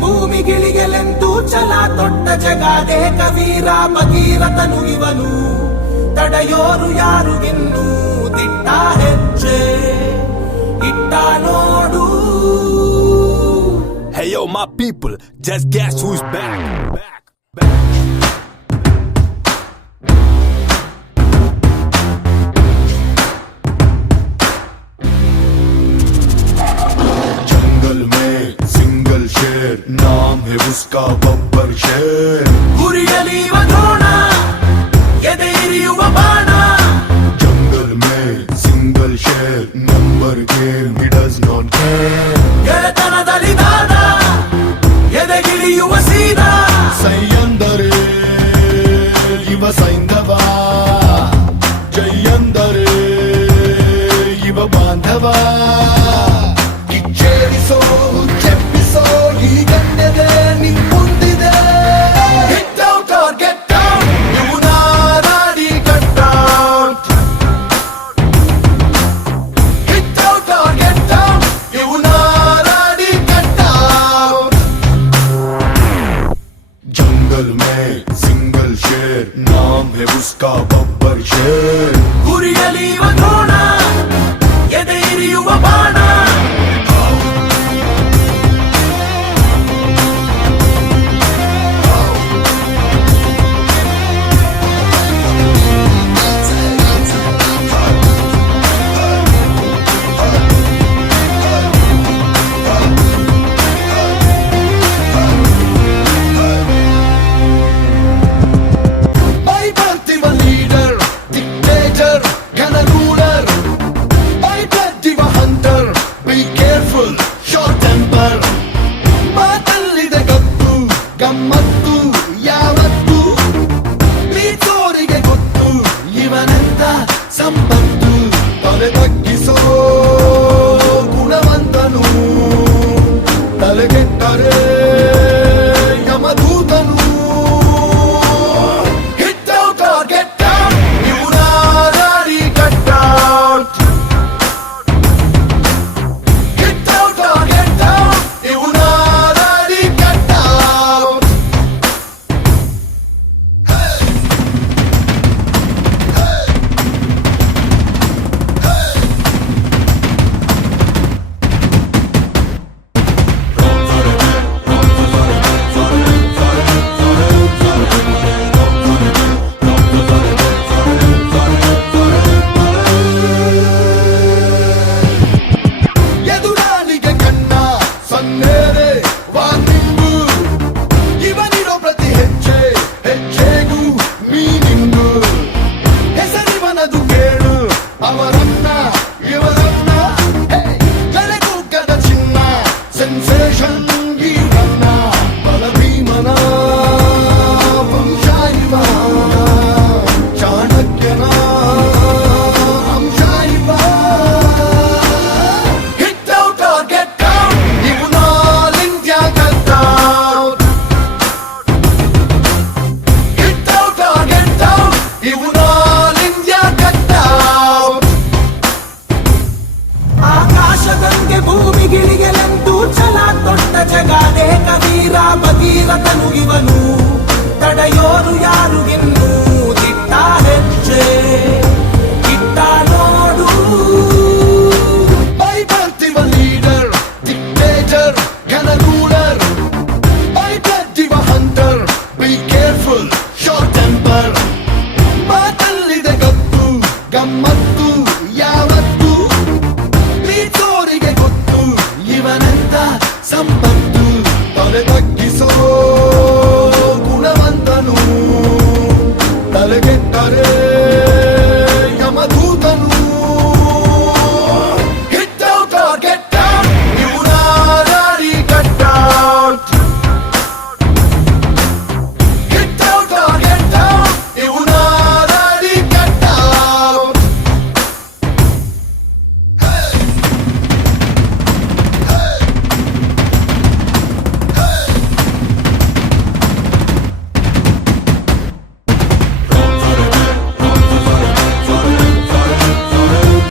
ಭೂಮಿಗಿಳಿಯಲೆಂದು ಛಲ ತೊಟ್ಟ ಜಗಾದೆ ಕವೀರ ಭಗೀರಥನು ಇವನು. ತಡೆಯೋರು ಯಾರುಗಿನ್ನೂ ದಿಟ್ಟ ಹೆಜ್ಜೆ ಇಟ್ಟ ನೋಡು. Hey yo my people, just guess who's back. जंगल में सिंगल शेर, नाम है उसका बब्बर शेर. ಗುರಿಯಲಿಯುವ ದ್ರೋಣ ಎದೆಯಿರಿಯುವ ಬಾಣ. जंगल में सिंगल शेर, number game he does not care. ಗೆಳೆತನದಲ್ಲಿ ದಾದ ಎದೆಗಿಳಿಯುವ ಸೀದಾ. ಸೈಯಂದರೆ ಇವ ಸೈಂಧವ, ಜೈಯಂದರೆ ಇವ ಬಾಂಧವ. ಕಿಚ್ಚೇರಿಸೋ ಚೆಪ್ಪಿಸೋ ಈ ಗಣ್ಯದೆ ನಿನ್ ಮುಂದಿದೆ. Hit out or get out, ಇವು ನಾರಾಡಿ cut out. Hit out or get out, ಇವು ನಾರಾಡಿ cut out. जंगल में सिंगल शेर, नाम है उसका बब्बर शेर. ಗುರಿಯಲಿಯುವ ದ್ರೋಣ ಎದೆಯಿರಿಯುವ ಬಾಣ. By birth a leader, dictator, gunner ruler. By blood a hunter, be careful, short temper. ಮಾತಲ್ಲಿದೆ ಗೊತ್ತು ಗಮ್ಮತ್ತು ಯಾವತ್ತು, ಪ್ರೀತೋರಿಗೆ ಗೊತ್ತು ಇವನೆಂತ ಸಂಪತ್ತು. ತಲೆ ತಗ್ಗಿಸೋ ಗುಣವಂತನು, ತಲೆಗೆಟ್ಟರೆ ಯಮದೂತನು. Hit out or get out, ಇವು ನಾರಾಡಿ cut out. Hit out or get out, ಇವು ನಾರಾಡಿ cut out. ಎದುರಾಳಿಗೆ ಕಣ್ಣ ಸನ್ನೇರೆ ವಾರ್ನಿಂಗು, ಇವನಿರೋ ಪ್ರತಿ ಹೆಜ್ಜೆ ಹೆಜ್ಜೆಗೂ ಮೀನಿಂಗು. ಹೆಸರಿವನದು ಕೇಳು ಅವರನ್ನ ಇವರನ್ನ, ಜಲಗೂಕದ ಚಿನ್ನ ಸೆನ್ಸೇಷನ್ ಇವನ್ನ. ಬಲಭೀಮನ ವಂಶ ಇವ, ಚಾಣಕ್ಯನ ಅಂಶ ಇವ. Hit out or get out, ಇವು ನಾಲ್ India cut out. Hit out or get out, ಇವು ನಾಲ್ ಇಂಡಿಯಾ cut out. ಆಕಾಶದಂಗೆ ಭೂಮಿಗಿಳಿಯಲೆಂದು ಛಲ ತೊಟ್ಟ ಜಗಾದೆ ಕವೀರ ಭಗೀರಥನು ಇವನು. ತಡೆಯೋರು ಯಾರುಗಿನ್ನೂ ದಿಟ್ಟ ಹೆಜ್ಜೆ ಇಟ್ಟ ನೋಡು. By birth a leader, dictator, gunner ruler.